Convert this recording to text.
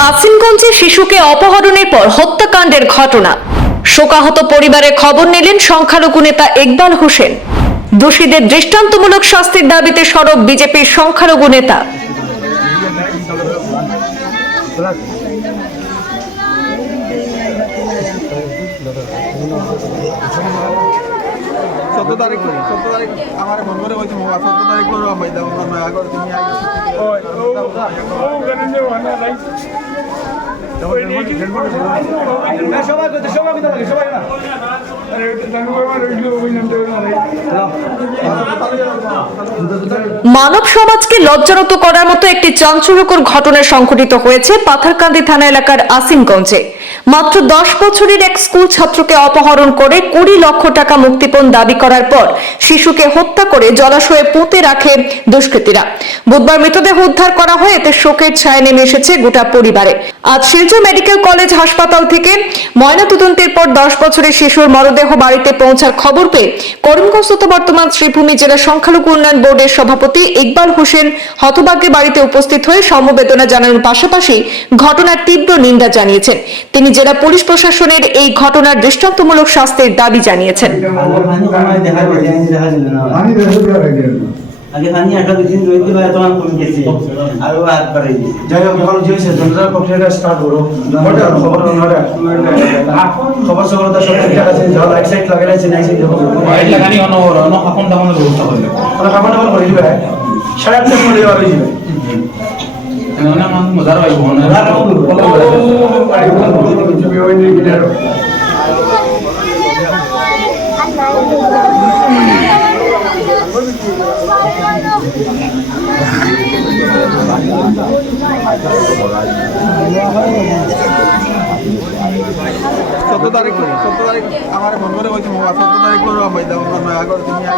আসিমগঞ্জে শিশুকে অপহরণের পর হত্যাকাণ্ডের ঘটনা। শোকাহত পরিবারের খবর নিলেন সংখ্যালঘু নেতা ইকবাল হোসেন। দোষীদের দৃষ্টান্তমূলক শাস্তির দাবিতে সরব বিজেপির সংখ্যালঘু নেতা। চোদ্দ তারিখ চোদ্দ তারিখ আমার মন করে বলছি মোবা চোদ্দ তারিখ করে আমি দাম নয় আগর তুমি আই সবাই করতে সবাই করতে সবাই না মানব সমাজকে লজ্জারত করার মতো একটি চাঞ্চল্যকর ঘটনা সংঘটিত হয়েছে পাথারকান্দি থানা এলাকার আসিমগঞ্জে। মাত্র দশ বছরের এক স্কুল ছাত্রকে অপহরণ করে কুড়ি লক্ষ টাকা মুক্তিপণ দাবি করার পর শিশুকে হত্যা করে জলাশয়ে পুঁতে রাখে দুষ্কৃতীরা। বুধবার মৃতদেহ উদ্ধার করা হয়, এতে শোকের ছায়া নেমে এসেছে গোটা পরিবারে। আজ শিলচর মেডিকেল কলেজ হাসপাতাল থেকে ময়নাতদন্তের পর দশ বছরের শিশুর মরদেহ বাড়িতে পৌঁছার খবর পেয়ে করিমগঞ্জ তথা বর্তমান শ্রীভূমি জেলা সংখ্যালঘু উন্নয়ন বোর্ডের সভাপতি ইকবাল হোসেন হতভাগ্যে বাড়িতে উপস্থিত হয়ে সমবেদনা জানানোর পাশাপাশি ঘটনার তীব্র নিন্দা জানিয়েছেন। তিনি জেলা পুলিশ প্রশাসনের এই ঘটনার দৃষ্টান্তমূলক শাস্তির দাবি জানিয়েছেন। দেখা দেখা দিল না আমি বেশি করে রাখি আগে পানি একটা দিন রয়ে দিবা তোমার কমে গেছে আর ও হাত পারে যাই হোক এখন যে জনতার পক্ষে এটা স্টার্ট করো খবর নটা খবর সবর তো সব ঠিকঠাক আছে যা লাইট সাইট লাগাই আছে নাই সাইট দেখো লাইট লাগানি অন অন এখন তখন ব্যবস্থা করবে ওরা কাপড় করে দিবে সাড়ে দেওয়া হয়ে যাবে অনেক মানুষ মজার হয় চোদ্দ তারিখ চোদ্দ তারিখ আমার মন করে বলছি মোবা চোদ্দ তারিখ করে আমি দাম নয় আগর তুমি আই